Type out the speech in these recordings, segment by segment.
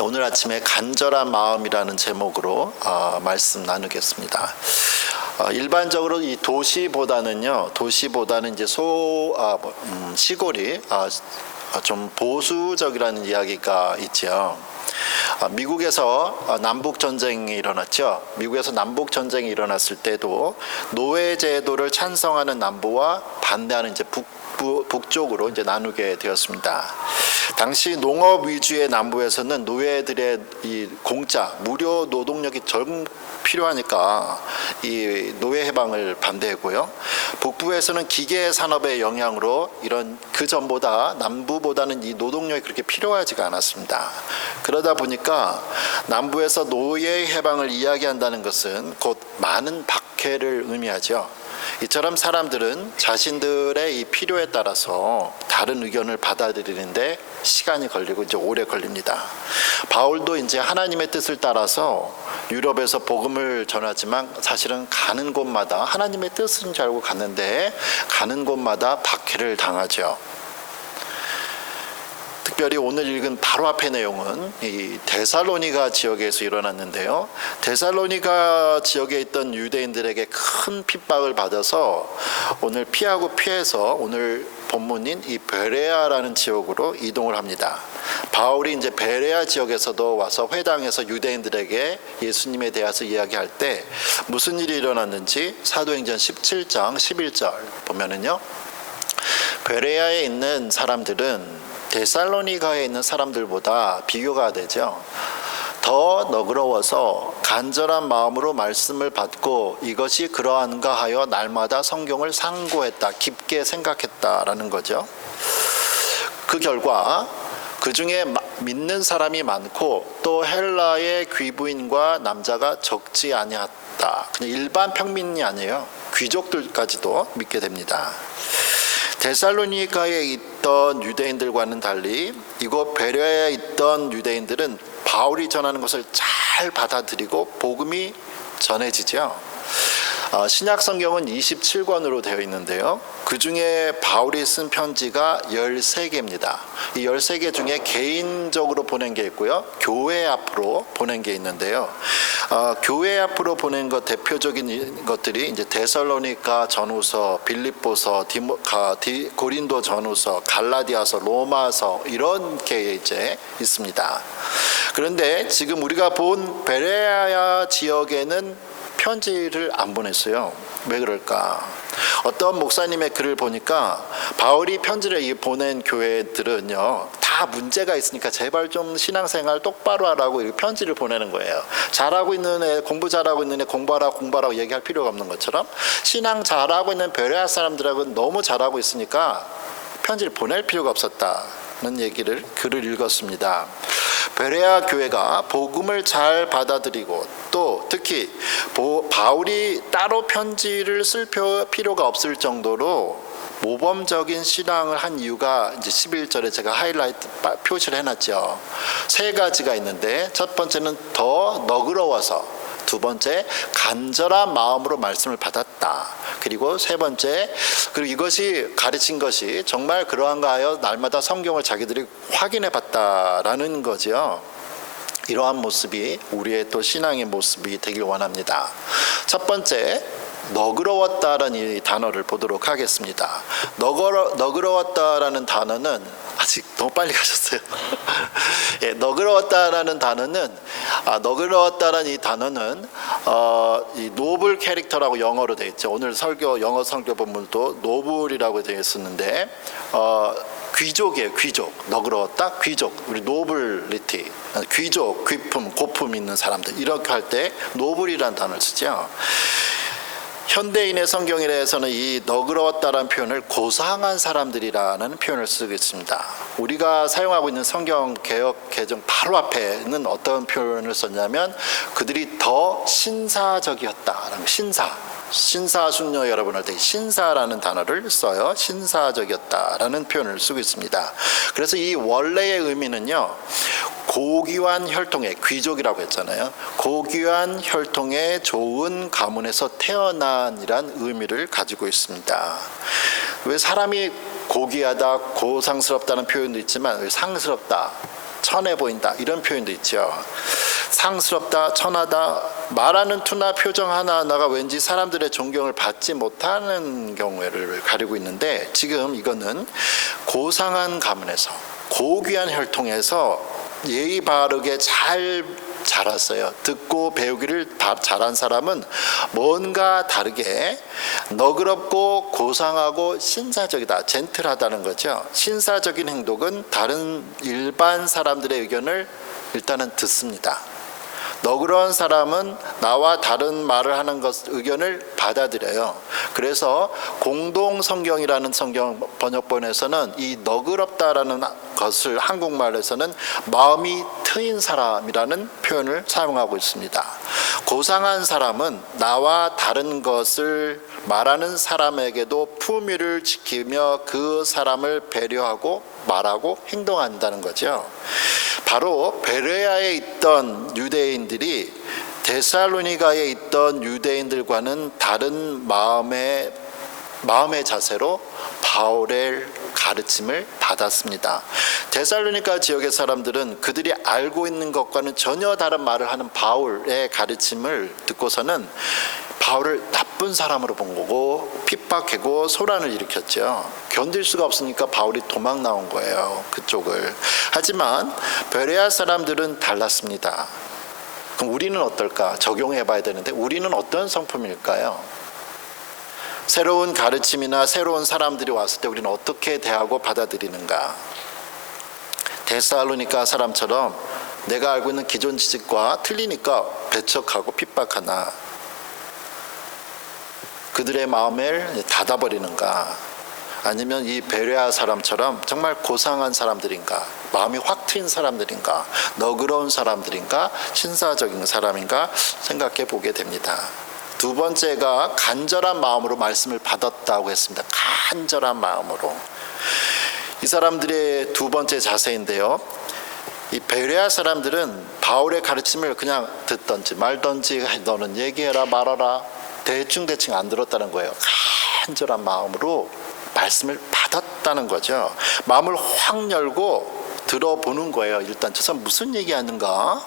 오늘 아침에 간절한 마음이라는 제목으로 말씀 나누겠습니다. 일반적으로 이 도시보다는 이제 시골이 좀 보수적이라는 이야기가 있죠. 미국에서 남북 전쟁이 일어났죠. 미국에서 남북 전쟁이 일어났을 때도 노예 제도를 찬성하는 남부와 반대하는 이제 북쪽으로 이제 나누게 되었습니다. 당시 농업 위주의 남부에서는 노예들의 이 공짜 무료 노동력이 전 필요하니까 이 노예 해방을 반대했고요. 북부에서는 기계 산업의 영향으로 그 전보다 남부보다는 이 노동력이 그렇게 필요하지가 않았습니다. 그러다 보니까 남부에서 노예 해방을 이야기한다는 것은 곧 많은 박해를 의미하죠. 이처럼 사람들은 자신들의 이 필요에 따라서 다른 의견을 받아들이는데 시간이 걸리고 이제 오래 걸립니다. 바울도 이제 하나님의 뜻을 따라서 유럽에서 복음을 전하지만 사실은 가는 곳마다 하나님의 뜻인 줄 알고 갔는데 가는 곳마다 박해를 당하죠. 특별히 오늘 읽은 바로 앞의 내용은 이 데살로니가 지역에서 일어났는데요. 데살로니가 지역에 있던 유대인들에게 큰 핍박을 받아서 오늘 피해서 오늘 본문인 이 베레아라는 지역으로 이동을 합니다. 바울이 이제 베레아 지역에서도 와서 회당에서 유대인들에게 예수님에 대해서 이야기할 때 무슨 일이 일어났는지 사도행전 17장 11절 보면은요. 베레아에 있는 사람들은 데살로니가에 있는 사람들보다 비교가 되죠. 더 너그러워서 간절한 마음으로 말씀을 받고 이것이 그러한가 하여 날마다 성경을 상고했다, 깊게 생각했다라는 거죠. 그 결과 그 중에 믿는 사람이 많고 또 헬라의 귀부인과 남자가 적지 아니었다. 그냥 일반 평민이 아니에요. 귀족들까지도 믿게 됩니다. 데살로니가에 있던 유대인들과는 달리 이곳 베레아에 있던 유대인들은 바울이 전하는 것을 잘 받아들이고 복음이 전해지죠. 신약 성경은 27권으로 되어 있는데요. 그 중에 바울이 쓴 편지가 13개입니다. 이 13개 중에 개인적으로 보낸 게 있고요. 교회 앞으로 보낸 게 있는데요. 교회 앞으로 보낸 것 대표적인 것들이 이제 데살로니가 전후서, 빌립보서, 고린도 전후서, 갈라디아서, 로마서 이런 게 이제 있습니다. 그런데 지금 우리가 본 베레아 지역에는 편지를 안 보냈어요. 왜 그럴까? 어떤 목사님의 글을 보니까 바울이 편지를 보낸 교회들은요 다 문제가 있으니까 제발 좀 신앙생활 똑바로 하라고 편지를 보내는 거예요. 잘하고 있는 애, 공부 잘하고 있는 애 공부하라고 얘기할 필요가 없는 것처럼 신앙 잘하고 있는 베레아 사람들하고는 너무 잘하고 있으니까 편지를 보낼 필요가 없었다는 글을 읽었습니다. 베레아 교회가 복음을 잘 받아들이고 또 특히 바울이 따로 편지를 쓸 필요가 없을 정도로 모범적인 신앙을 한 이유가 이제 11절에 제가 하이라이트 표시를 해놨죠. 3가지가 있는데 첫 번째는 더 너그러워서, 두 번째 간절한 마음으로 말씀을 받았다. 그리고 세 번째, 그리고 이것이 가르친 것이 정말 그러한가 하여 날마다 성경을 자기들이 확인해 봤다라는 거죠. 이러한 모습이 우리의 또 신앙의 모습이 되길 원합니다. 첫 번째, 너그러웠다라는 이 단어를 보도록 하겠습니다. 너그러웠다라는 단어는 아직 너무 빨리 가셨어요. 예, 너그러웠다라는 단어는 이 노블 캐릭터라고 영어로 되어 있죠. 오늘 영어 설교 본문도 노블이라고 되어 있었는데 귀족이에요. 귀족. 너그러웠다. 귀족. 우리 노블리티. 귀족, 귀품, 고품 있는 사람들. 이렇게 할 때 노블이라는 단어를 쓰죠. 현대인의 성경에서는 이 너그러웠다라는 표현을 고상한 사람들이라는 표현을 쓰고 있습니다. 우리가 사용하고 있는 성경 개역 개정 바로 앞에는 어떤 표현을 썼냐면 그들이 더 신사적이었다라는 신사순녀 여러분 할 때 신사라는 단어를 써요. 신사적이었다라는 표현을 쓰고 있습니다. 그래서 이 원래의 의미는요. 고귀한 혈통의, 귀족이라고 했잖아요. 고귀한 혈통의 좋은 가문에서 태어난이란 의미를 가지고 있습니다. 왜 사람이 고귀하다, 고상스럽다는 표현도 있지만 왜 상스럽다, 천해 보인다 이런 표현도 있죠. 상스럽다, 천하다, 말하는 투나 표정 하나하나가 왠지 사람들의 존경을 받지 못하는 경우를 가리고 있는데, 지금 이거는 고상한 가문에서 고귀한 혈통에서 예의 바르게 잘 자랐어요. 듣고 배우기를 잘한 사람은 뭔가 다르게 너그럽고 고상하고 신사적이다, 젠틀하다는 거죠. 신사적인 행동은 다른 일반 사람들의 의견을 일단은 듣습니다. 너그러운 사람은 나와 다른 말을 하는 의견을 받아들여요. 그래서 공동성경이라는 성경 번역본에서는 이 너그럽다라는 것을 한국말에서는 마음이 트인 사람이라는 표현을 사용하고 있습니다. 고상한 사람은 나와 다른 것을 말하는 사람에게도 품위를 지키며 그 사람을 배려하고 말하고 행동한다는 거죠. 바로 베레아에 있던 유대인들이 데살로니가에 있던 유대인들과는 다른 마음의 자세로 바울의 가르침을 받았습니다. 데살로니가 지역의 사람들은 그들이 알고 있는 것과는 전혀 다른 말을 하는 바울의 가르침을 듣고서는 바울을 나쁜 사람으로 본 거고 핍박하고 소란을 일으켰죠. 견딜 수가 없으니까 바울이 도망 나온 거예요, 그쪽을. 하지만 베레아 사람들은 달랐습니다. 그럼 우리는 어떨까? 적용해 봐야 되는데 우리는 어떤 성품일까요? 새로운 가르침이나 새로운 사람들이 왔을 때 우리는 어떻게 대하고 받아들이는가? 데살로니가 사람처럼 내가 알고 있는 기존 지식과 틀리니까 배척하고 핍박하나, 그들의 마음을 닫아버리는가? 아니면 이 베레아 사람처럼 정말 고상한 사람들인가? 마음이 확 트인 사람들인가? 너그러운 사람들인가? 신사적인 사람인가? 생각해 보게 됩니다. 두 번째가 간절한 마음으로 말씀을 받았다고 했습니다. 간절한 마음으로. 이 사람들의 두 번째 자세인데요. 이 베레아 사람들은 바울의 가르침을 그냥 듣던지 말던지, 너는 얘기해라 말아라, 대충 안 들었다는 거예요. 간절한 마음으로 말씀을 받았다는 거죠. 마음을 확 열고 들어보는 거예요. 일단 저 사람 무슨 얘기하는가?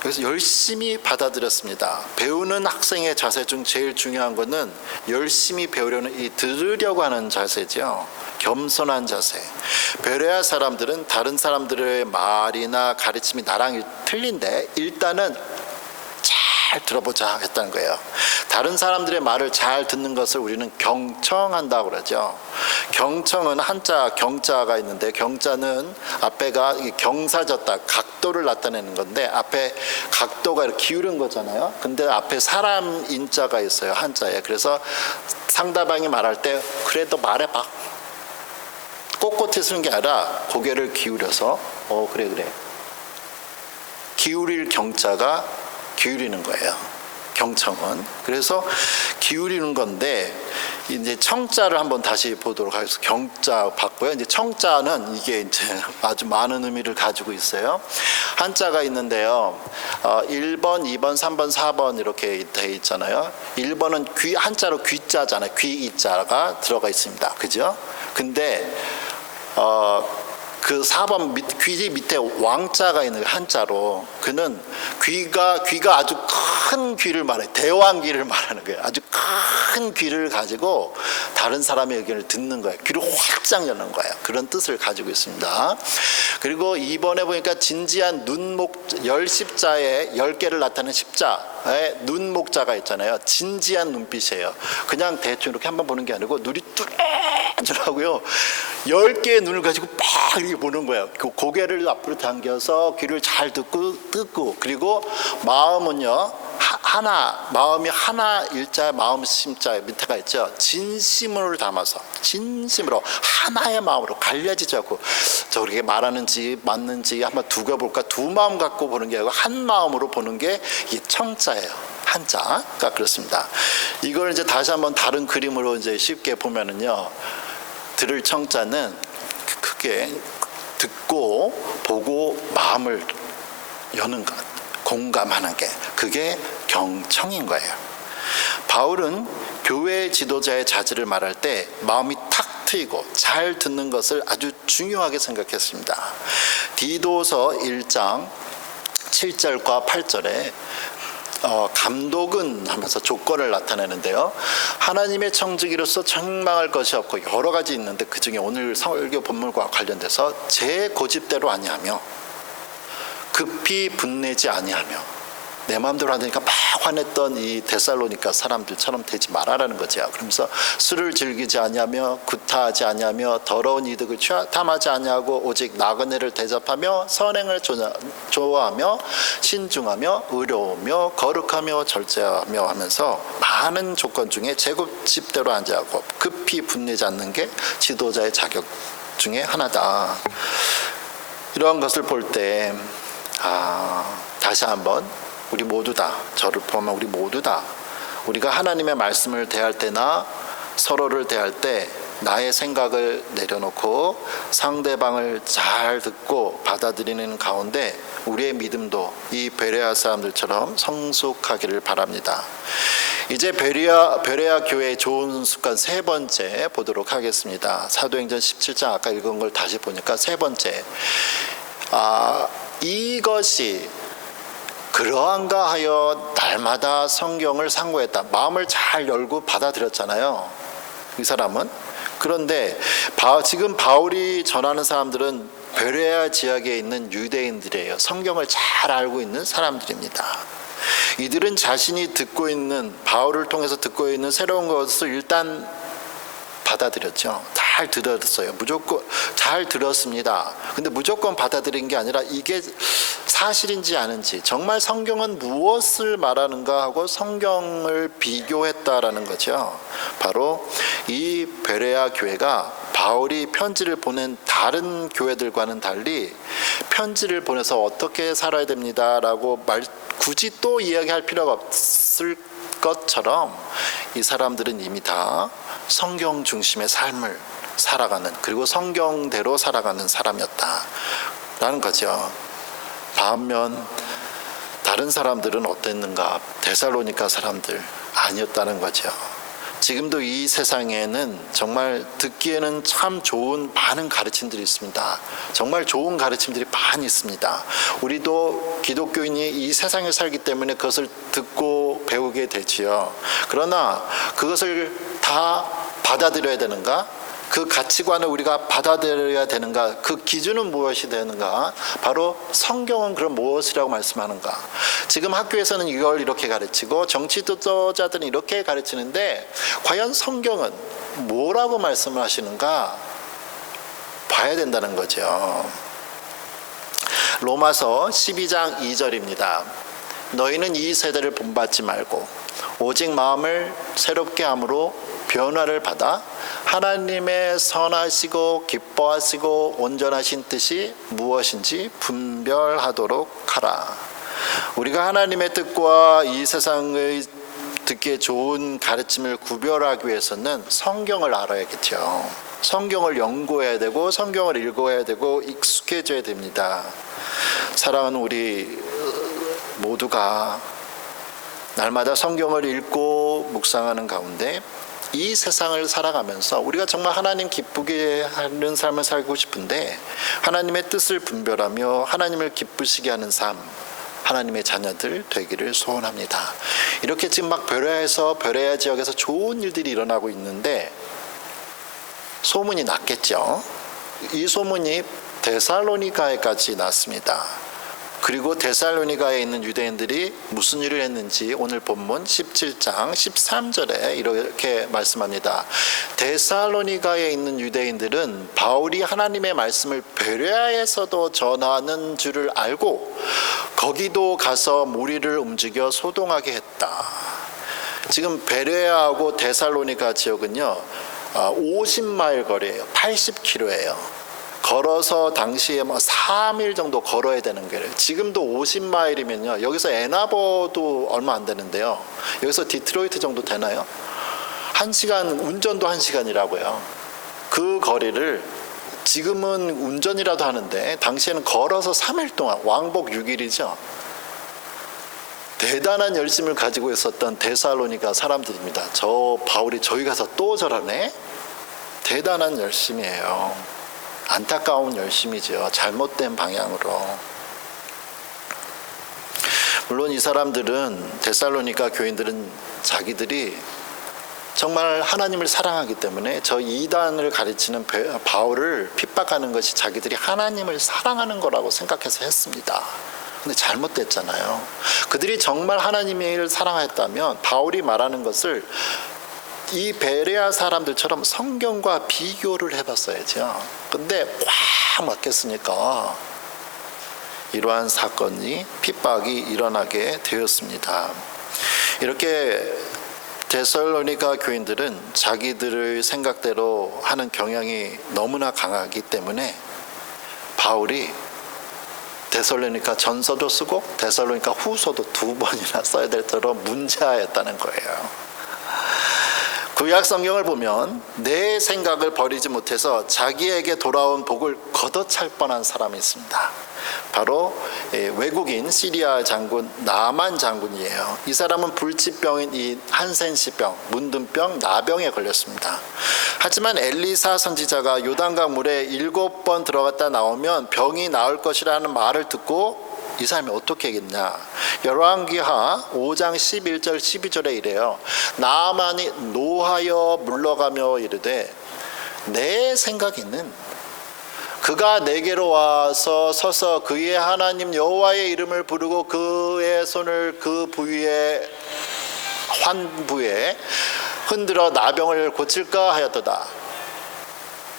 그래서 열심히 받아들였습니다. 배우는 학생의 자세 중 제일 중요한 것은 열심히 배우려는 이 들으려고 하는 자세죠. 겸손한 자세. 베레아 사람들은 다른 사람들의 말이나 가르침이 나랑 틀린데 일단은 잘 들어보자 했다는 거예요. 다른 사람들의 말을 잘 듣는 것을 우리는 경청한다고 그러죠. 경청은 한자 경자가 있는데, 경자는 앞에가 경사졌다, 각도를 나타내는 건데 앞에 각도가 이렇게 기울은 거잖아요. 근데 앞에 사람 인자가 있어요, 한자에. 그래서 상대방이 말할 때 그래도 말해봐, 꼿꼿이 쓰는 게 아니라 고개를 기울여서 그래 기울일 경자가 기울이는 거예요, 경청은. 그래서 기울이는 건데, 이제 청자를 한번 다시 보도록 하겠습니다. 경자 봤고요. 이제 청자는 이게 이제 아주 많은 의미를 가지고 있어요. 한자가 있는데요. 1번, 2번, 3번, 4번 이렇게 돼 있잖아요. 1번은 귀, 한자로 귀자잖아요. 귀이자가 들어가 있습니다. 그죠? 근데 그 4번 귀 밑에 왕자가 있는 한자로, 그는 귀가 아주 큰 귀를 말해요. 대왕귀를 말하는 거예요. 아주 큰 귀를 가지고 다른 사람의 의견을 듣는 거예요. 귀를 활짝 여는 거예요. 그런 뜻을 가지고 있습니다. 그리고 2번에 보니까 진지한 눈목, 열십자에 10개를 나타내는 십자에 눈목자가 있잖아요. 진지한 눈빛이에요. 그냥 대충 이렇게 한번 보는 게 아니고 눈이 뚜레하고요, 10개의 눈을 가지고 빡 이렇게 보는 거예요. 그 고개를 앞으로 당겨서 귀를 잘 듣고, 그리고 마음은요, 마음이 하나 일자 마음 심자 밑에가 있죠. 진심을 담아서, 진심으로 하나의 마음으로 갈려지지 않고, 저렇게 말하는지 맞는지 한번 두고 볼까, 두 마음 갖고 보는 게 아니고 한 마음으로 보는 게 이 청자예요. 한자가 그렇습니다. 이걸 이제 다시 한번 다른 그림으로 이제 쉽게 보면은요, 들을 청자는 크게 듣고 보고 마음을 여는 것, 공감하는 게, 그게 경청인 거예요. 바울은 교회 지도자의 자질을 말할 때 마음이 탁 트이고 잘 듣는 것을 아주 중요하게 생각했습니다. 디도서 1장 7절과 8절에 감독은 하면서 조건을 나타내는데요. 하나님의 청지기로서 책망할 것이 없고 여러 가지 있는데 그 중에 오늘 설교 본문과 관련돼서 제 고집대로 아니하며 급히 분내지 아니하며, 내 마음대로 하니까 막 화냈던 이 데살로니가 사람들처럼 되지 말아라는 거죠. 그러면서 술을 즐기지 아니하며 구타하지 아니하며 더러운 이득을 탐하지 아니하고 오직 나그네를 대접하며 선행을 좋아하며 신중하며 의로우며 거룩하며 절제하며 하면서 많은 조건 중에 제고집대로 하지 않고 급히 분내지 않는 게 지도자의 자격 중에 하나다. 이러한 것을 볼 때 다시 한번 우리 모두 다, 저를 포함한 우리 모두 다, 우리가 하나님의 말씀을 대할 때나 서로를 대할 때 나의 생각을 내려놓고 상대방을 잘 듣고 받아들이는 가운데 우리의 믿음도 이 베레아 사람들처럼 성숙하기를 바랍니다. 이제 베레아 교회의 좋은 습관 세 번째 보도록 하겠습니다. 사도행전 17장 아까 읽은 걸 다시 보니까 세 번째, 이것이 그러한가 하여 날마다 성경을 상고했다. 마음을 잘 열고 받아들였잖아요, 이 사람은. 그런데 지금 바울이 전하는 사람들은 베레아 지역에 있는 유대인들이에요. 성경을 잘 알고 있는 사람들입니다. 이들은 자신이 듣고 있는, 바울을 통해서 듣고 있는 새로운 것을 일단 받아들였죠. 잘 들었어요. 무조건 잘 들었습니다. 근데 무조건 받아들인 게 아니라 이게 사실인지 아닌지, 정말 성경은 무엇을 말하는가 하고 성경을 비교했다라는 거죠. 바로 이 베레아 교회가 바울이 편지를 보낸 다른 교회들과는 달리 편지를 보내서 어떻게 살아야 됩니다라고 굳이 또 이야기할 필요가 없을 것처럼 이 사람들은 이미 다 성경 중심의 삶을 살아가는, 그리고 성경대로 살아가는 사람이었다라는 거죠. 반면 다른 사람들은 어땠는가? 데살로니가 사람들 아니었다는 거죠. 지금도 이 세상에는 정말 듣기에는 참 좋은 많은 가르침들이 있습니다. 정말 좋은 가르침들이 많이 있습니다. 우리도 기독교인이 이 세상에 살기 때문에 그것을 듣고 배우게 되지요. 그러나 그것을 다 받아들여야 되는가? 그 가치관을 우리가 받아들여야 되는가? 그 기준은 무엇이 되는가? 바로 성경은 그럼 무엇이라고 말씀하는가? 지금 학교에서는 이걸 이렇게 가르치고 정치 지도자들은 이렇게 가르치는데 과연 성경은 뭐라고 말씀을 하시는가? 봐야 된다는 거죠. 로마서 12장 2절입니다. 너희는 이 세대를 본받지 말고 오직 마음을 새롭게 함으로 변화를 받아 하나님의 선하시고 기뻐하시고 온전하신 뜻이 무엇인지 분별하도록 하라. 우리가 하나님의 뜻과 이 세상의 듣기에 좋은 가르침을 구별하기 위해서는 성경을 알아야겠죠. 성경을 연구해야 되고 성경을 읽어야 되고 익숙해져야 됩니다. 사랑하는 우리 모두가 날마다 성경을 읽고 묵상하는 가운데 이 세상을 살아가면서 우리가 정말 하나님 기쁘게 하는 삶을 살고 싶은데 하나님의 뜻을 분별하며 하나님을 기쁘시게 하는 삶, 하나님의 자녀들 되기를 소원합니다. 이렇게 지금 막 베레아 지역에서 좋은 일들이 일어나고 있는데 소문이 났겠죠. 이 소문이 데살로니가에까지 났습니다. 그리고 데살로니가에 있는 유대인들이 무슨 일을 했는지 오늘 본문 17장 13절에 이렇게 말씀합니다. 데살로니가에 있는 유대인들은 바울이 하나님의 말씀을 베레아에서도 전하는 줄을 알고 거기도 가서 무리를 움직여 소동하게 했다. 지금 베레아하고 데살로니가 지역은요 50마일 거리예요. 80km예요. 걸어서 당시에 3일 정도 걸어야 되는 거예요. 지금도 50마일이면요. 여기서 애나버도 얼마 안 되는데요. 여기서 디트로이트 정도 되나요? 1시간, 운전도 1시간이라고요. 그 거리를 지금은 운전이라도 하는데 당시에는 걸어서 3일 동안, 왕복 6일이죠. 대단한 열심을 가지고 있었던 데살로니가 사람들입니다. 저 바울이 저기 가서 또 저러네? 대단한 열심이에요. 안타까운 열심이죠. 잘못된 방향으로. 물론 이 사람들은, 데살로니가 교인들은 자기들이 정말 하나님을 사랑하기 때문에 저 이단을 가르치는 바울을 핍박하는 것이 자기들이 하나님을 사랑하는 거라고 생각해서 했습니다. 근데 잘못됐잖아요. 그들이 정말 하나님을 사랑했다면 바울이 말하는 것을 이 베레아 사람들처럼 성경과 비교를 해봤어야죠. 근데 꽉 막혔으니까 이러한 사건이, 핍박이 일어나게 되었습니다. 이렇게 데살로니가 교인들은 자기들의 생각대로 하는 경향이 너무나 강하기 때문에 바울이 데살로니가 전서도 쓰고 데살로니가 후서도 2번이나 써야 될 정도로 문제아였다는 거예요. 구약 성경을 보면 내 생각을 버리지 못해서 자기에게 돌아온 복을 걷어찰 뻔한 사람이 있습니다. 바로 외국인 시리아 장군 나만 장군이에요. 이 사람은 불치병인 이 한센시병, 문둥병, 나병에 걸렸습니다. 하지만 엘리사 선지자가 요단강 물에 7번 들어갔다 나오면 병이 나을 것이라는 말을 듣고 이 사람이 어떻게 했냐. 열왕기하 5장 11절 12절에 이래요. 나만이 노하여 물러가며 이르되 내 생각에는 그가 내게로 와서 서서 그의 하나님 여호와의 이름을 부르고 그의 손을 그 부위에 환부에 흔들어 나병을 고칠까 하였도다.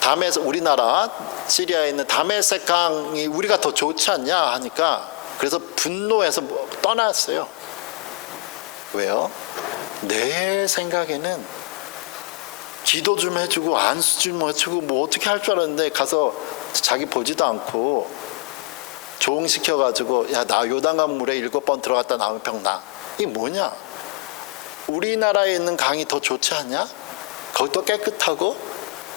다메섹, 우리나라 시리아에 있는 다메섹강이 우리가 더 좋지 않냐 하니까 그래서 분노해서 떠났어요. 왜요? 내 생각에는 기도 좀 해주고 안수 좀 해주고 뭐 어떻게 할 줄 알았는데 가서 자기 보지도 않고 조응시켜가지고 야, 나 요단강 물에 7번 들어갔다 나오면 병 나. 이게 뭐냐? 우리나라에 있는 강이 더 좋지 않냐? 거기도 깨끗하고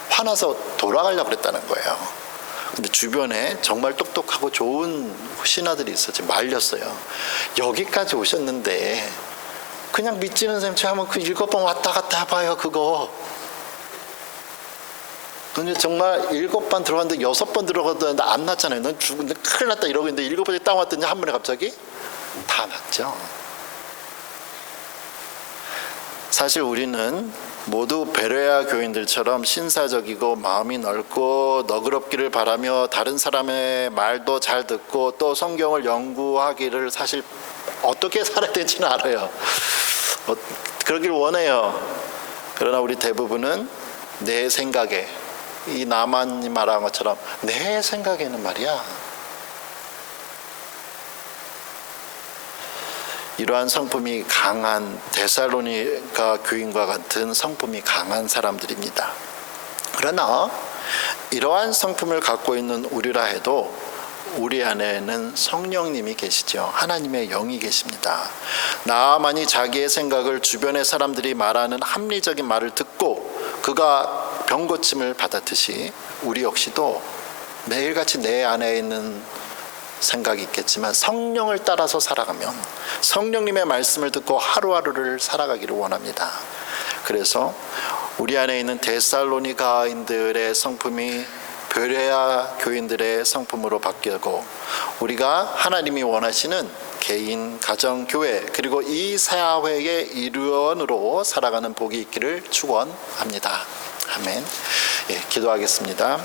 화나서 돌아가려고 그랬다는 거예요. 근데 주변에 정말 똑똑하고 좋은 신하들이 있었지. 말렸어요. 여기까지 오셨는데 그냥 믿지는 셈처럼 하면 그 7번 왔다 갔다 해봐요 그거. 근데 정말 7번 들어갔는데 6번 들어갔는데 안 났잖아요. 넌 죽은데 큰일 났다 이러고 있는데 7번에 딱 왔더니 한 번에 갑자기 다 났죠. 사실 우리는 모두 베레아 교인들처럼 신사적이고 마음이 넓고 너그럽기를 바라며 다른 사람의 말도 잘 듣고 또 성경을 연구하기를 사실 어떻게 살아야 되지는 알아요. 그러길 원해요. 그러나 우리 대부분은 내 생각에, 이 나만이 말한 것처럼 내 생각에는 말이야. 이러한 성품이 강한 데살로니가 교인과 같은 성품이 강한 사람들입니다. 그러나 이러한 성품을 갖고 있는 우리라 해도 우리 안에는 성령님이 계시죠. 하나님의 영이 계십니다. 나만이 자기의 생각을 주변의 사람들이 말하는 합리적인 말을 듣고 그가 병고침을 받았듯이 우리 역시도 매일같이 내 안에 있는 생각이 있겠지만 성령을 따라서 살아가면 성령님의 말씀을 듣고 하루하루를 살아가기를 원합니다. 그래서 우리 안에 있는 데살로니가인들의 성품이 베레아 교인들의 성품으로 바뀌고 우리가 하나님이 원하시는 개인, 가정, 교회 그리고 이 사회의 일원으로 살아가는 복이 있기를 축원합니다. 아멘. 예, 기도하겠습니다.